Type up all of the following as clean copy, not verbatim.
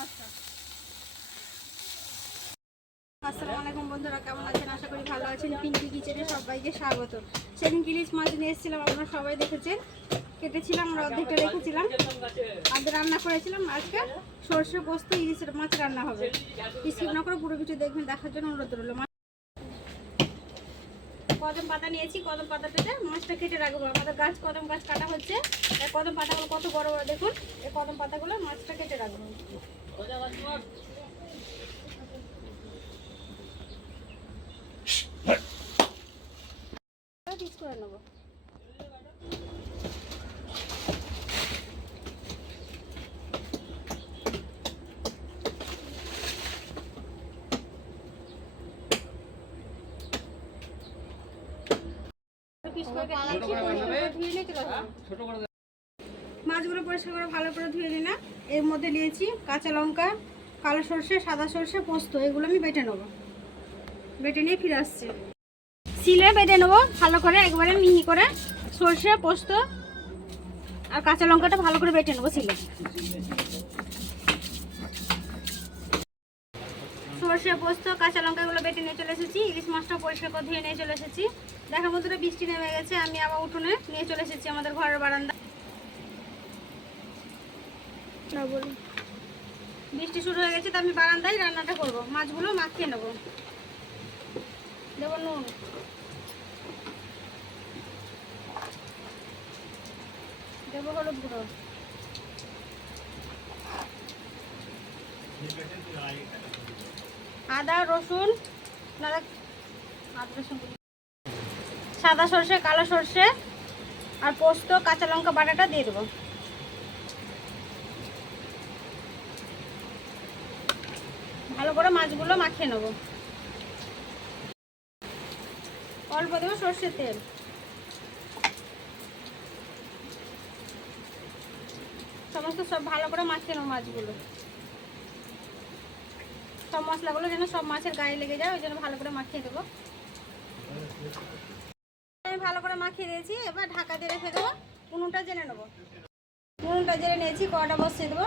মাছটা। আসসালামু আলাইকুম বন্ধুরা, কেমন আছেন? আশা করি ভালো আছেন। পিঙ্কি কিচেনে সবাইকে স্বাগত। সেদিন ইলিশ মাছ নিয়ে এসেছিলাম, আপনারা সবাই দেখেছেন। কেটেছিলাম, আমরা অর্ধেকটা রেখেছিলাম, আধা রান্না করেছিলাম। আজকে সর্ষে পোস্ত ইলিশের মাছ রান্না হবে। স্কিপ না করে পুরো ভিডিও দেখবেন, দেখার জন্য অনুরোধ রইল। কদম পাতা নিয়েছি, কদম পাতাটাতে মাছটা কেটে রাখবো। আমাদের গাছ কদম গাছ কাটা হচ্ছে। এই কদম পাতাগুলো কত বড় বড় দেখুন। এই কদম পাতাগুলো মাছটা কেটে রাখবো। পিস করে নেবো। মাছগুলো পরিষ্কার করে ভালো করে ধুয়ে নিলাম। এর মধ্যে নিয়েছি কাঁচা লঙ্কা, কালো সর্ষে, সাদা সর্ষে, পোস্ত। এগুলো আমি বেটে নেবো। বেটে নিয়ে ফিরে আসছি। শিলে বেটে নেবো ভালো করে, একবারে মিহি করে। সর্ষে, পোস্ত আর কাঁচা লঙ্কাটা ভালো করে বেটে নেবো শিলে। সর্ষে, পোস্ত, কাঁচা লঙ্কাগুলো বেটে নিয়ে চলে এসেছি। ইলিশ মাছটা পরিষ্কার করে ধুয়ে নিয়ে চলে এসেছি। দেখার মধ্যে বৃষ্টি নেমে গেছে, আমি আবার উঠোনে নিয়ে চলে এসেছি আমাদের ঘরের বারান্দা। বৃষ্টি শুরু হয়ে গেছে, তো আমি বারান্দায় রান্নাটা করব। মাছগুলো মাখিয়ে নেব। দেবো নুন, দেবো হলুদ গুঁড়ো, আদা রসুন, সাদা সর্ষে, কালো সর্ষে আর পোস্ত, কাঁচা লঙ্কা বাটাটা দিয়ে দেবো। ভালো করে মাছগুলো মাখিয়ে নেব। অল্প দেবো সর্ষের তেল। সমস্ত সব ভালো করে মাখিয়ে নেব মাছগুলো। সব মশলাগুলো যেন সব মাছের গায়ে লেগে যায়, ওই জন্য ভালো করে মাখিয়ে দেবো। আমি ভালো করে মাখিয়ে দিয়েছি, এবার ঢাকা দিয়ে রেখে দেবো। উনুনটা জেনে নেবো। উনুনটা জেনে নিয়েছি, কড়াটা বসিয়ে দেবো।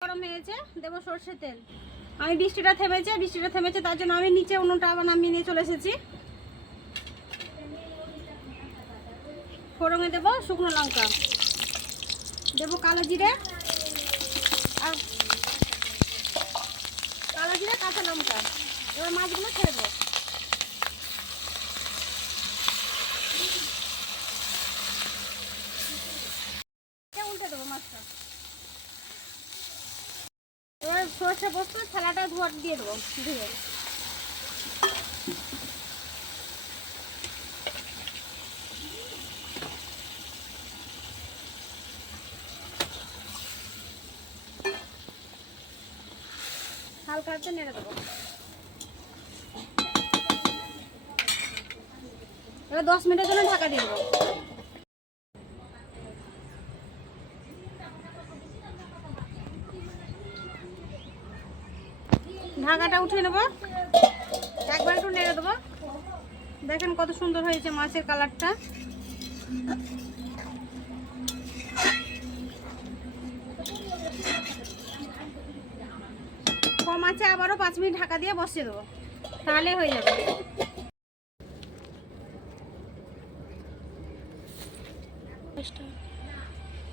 গরম হয়েছে, দেবো সর্ষের তেল। আমি বৃষ্টিটা থেমেছে, তার জন্য আমি নিচে উনুনটা আবার নামিয়ে নিয়ে চলে এসেছি। ফোড়নে দেবো শুকনো লঙ্কা, দেবো কালো জিরে আর কাঁচা লঙ্কা। এবার মাছগুলো ছেড়ে দেবো। উল্টে দেবো মাছটা। এবার সর্ষে পোস্ত থালাটা দিয়ে দেবো ধুয়ে। হালকা হাতে নেড়ে দেবো। এবার 10 মিনিটের জন্য ঢাকা দিয়ে দেবো। ঢাকাটা উঠিয়ে নেবো, একবার একটু নেড়ে দেবো। দেখেন কত সুন্দর হয়েছে মাছের কালারটা। কম আছে, আবারও 5 মিনিট ঢাকা দিয়ে বসিয়ে দেবো, তাহলে হয়ে যাবে।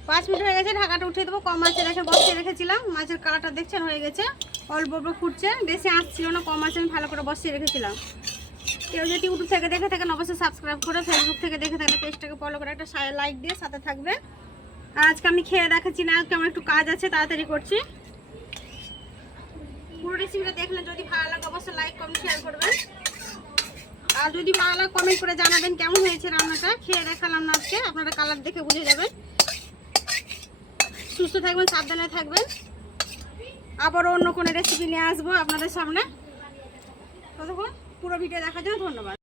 5 মিনিট হয়ে গেছে, ঢাকাটা উঠিয়ে দেবো। কম আছে রেখে বসিয়ে রেখেছিলাম। মাছের কালারটা দেখছেন হয়ে গেছে, অল্প অল্প ফুটছে, বেশি আঁচ ছিল না, কম আছে আমি ভালো করে বসিয়ে রেখেছিলাম। কেউ যদি ইউটিউব থেকে দেখে থাকেন অবশ্যই সাবস্ক্রাইব করে, ফেসবুক থেকে দেখে থাকলে পেজটাকে ফলো করে একটা লাইক দিয়ে সাথে থাকবে। আর আজকে আমি খেয়ে দেখাচ্ছি না, আজকে আমার একটু কাজ আছে, তাড়াতাড়ি করছি। পুরো রেসিপিটা দেখলেন, যদি ভালো লাগে অবশ্যই লাইক কমেন্ট শেয়ার করবেন। আর যদি ভালো লাগে কমেন্ট করে জানাবেন কেমন হয়েছে রান্নাটা। খেয়ে দেখালাম না আজকে, আপনারা কালার দেখে বুঝে যাবেন। সুস্থ থাকবেন, সাবধানে থাকবেন। আবারও অন্য কোনো রেসিপি নিয়ে আসবো আপনাদের সামনে। ততক্ষণ পুরো ভিডিও দেখার জন্য ধন্যবাদ।